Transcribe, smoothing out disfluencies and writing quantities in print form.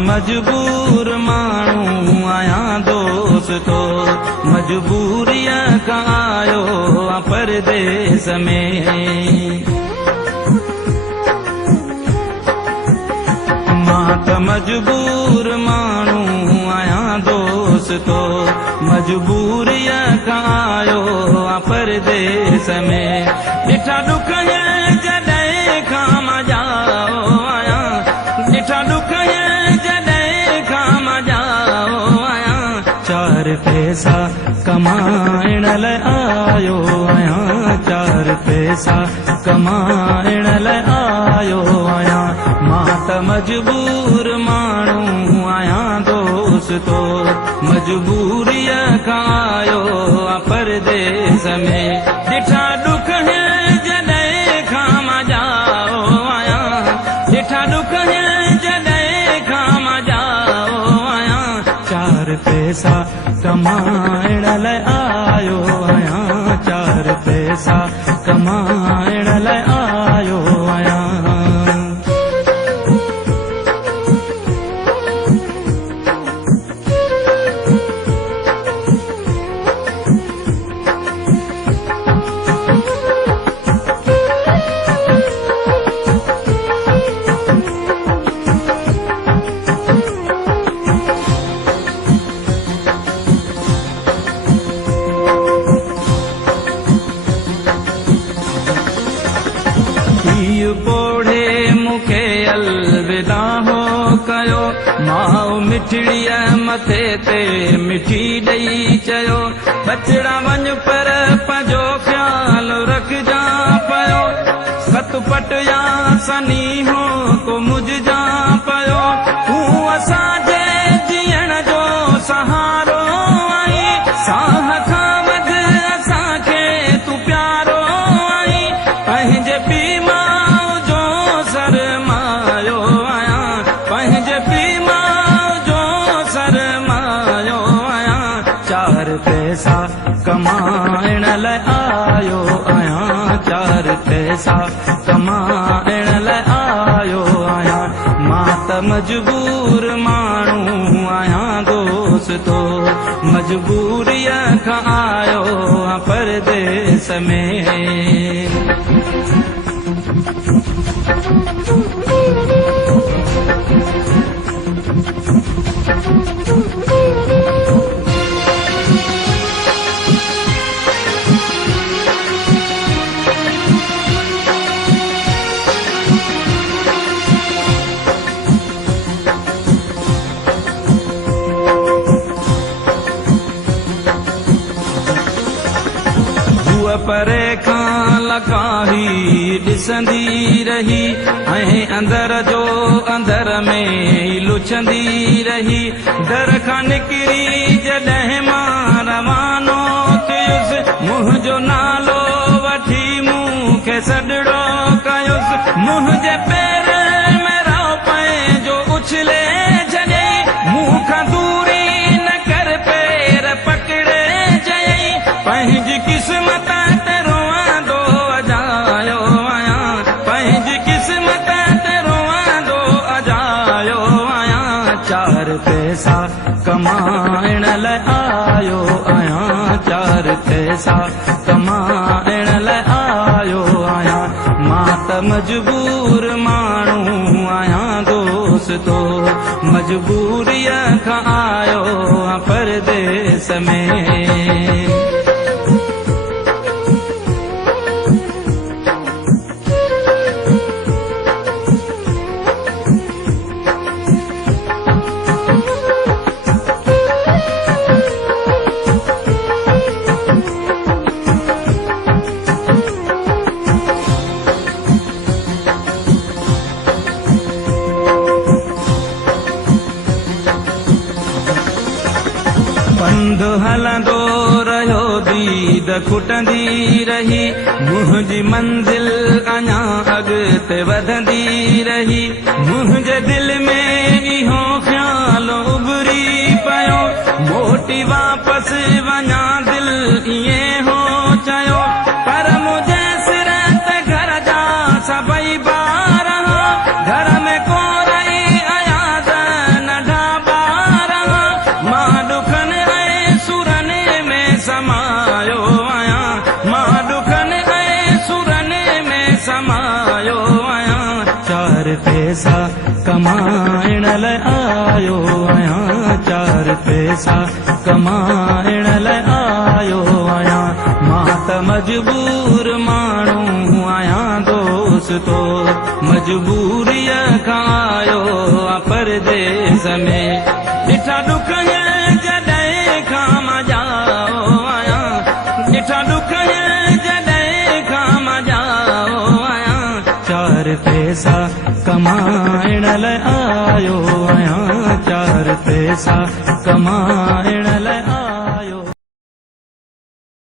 मजबूर माण्हू आहियां दोस्तो, मजबूरीअ खां आयो परदेस में। मां त मजबूर माण्हू आहियां दोस्तो, मजबूरीअ खां आयो परदेस में। ॾिठा ॾुख जॾहिं खां मां जाओ आहियां, ॾिठा ॾुख चार पैसा कमाइण लाइ आयो आहियां, चार पैसा कमाइण लाइ आयो आहियां। मां त मजबूर माण्हू आहियां दोस्तो, मजबूरीअ खां आयो परदेस में। ॾिठा ॾुख जॾहिं खां मां जाओ आहियां, ॾिठा ॾुख जॾहिं खां मां जाओ आहियां। चार पैसा कमाइण लाइ आयो आहियां, चार पैसा कमाइण लाइ आयो आहियां। पोढ़े मूंखे अलविदा हो कयो, माउ मिठड़ीअ मथे ते मिठी ॾेई चयो। बचड़ा वञ पर पंहिंजो ख़्याल रखजां पयो, सत पट या सनी हो को मुझजां पयो। तूं असांजे जीअण जो सहारो आई, साह खां वध असांखे तूं प्यारो आई। पंहिंजे पीउ पैसा कमाइण लाइ आयो आहियां, चार पैसा कमाइण लाइ आयो आहियां। मां त मजबूर माण्हू आहियां दोस्तो, मजबूरीअ खां आयो परदेस में। परे खां लकाही ॾिसंदी रही, ऐं अंदर जो अंदर में लुछंदी रही। दर खां निकिरी जॾहिं मां रवानो थियुसि, मुंहिंजो नालो वठी मूंखे सॾड़ो कयुसि। मुंहिंजे पेर में रओ पंहिंजो उछले छॾे, मूंखां दूरी न कर पेर पकड़े चयई। पंहिंजी क़िस्मत चार पैसा कमाइण लाइ आयो आहियां, चार पैसा कमाइण लाइ आयो आहियां। मां त मजबूर माण्हू आहियां दोस्तो, मजबूरीअ खां आयो परदेस में। हलंदो हलंदो रहियो दीद खुटंदी रही मुंहिंजी मंज़िल अञा अॻिते वधंदी रही मुंहिंजे दिल में इहो ख़्याल उभरी पियो मोटी वापसि वञा दिल ईअं हो चयो पर मुंहिंजे सिर ते घर जा सभई ॿार घर में को रही आया त नंढा ॿार मां ॾुखनि ऐं सुरनि में समायो आहियां मां ॾुखनि ऐं सुरनि में समायो आहियां चार पैसा कमाइण लाइ आयो आहियां चार पैसा कमाइण लाइ आयो आहियां मां त मजबूर माण्हू आहियां दोस्तो मजबूरीअ खां आयो परदेस में ॾिठा ॾुख जॾहिं खां मां जाओ आहियां ॾिठा ॾुख जॾहिं खां मां जाओ आहियां चार पैसा कमाइण लाइ आयो आहियां चार पैसा कमाइण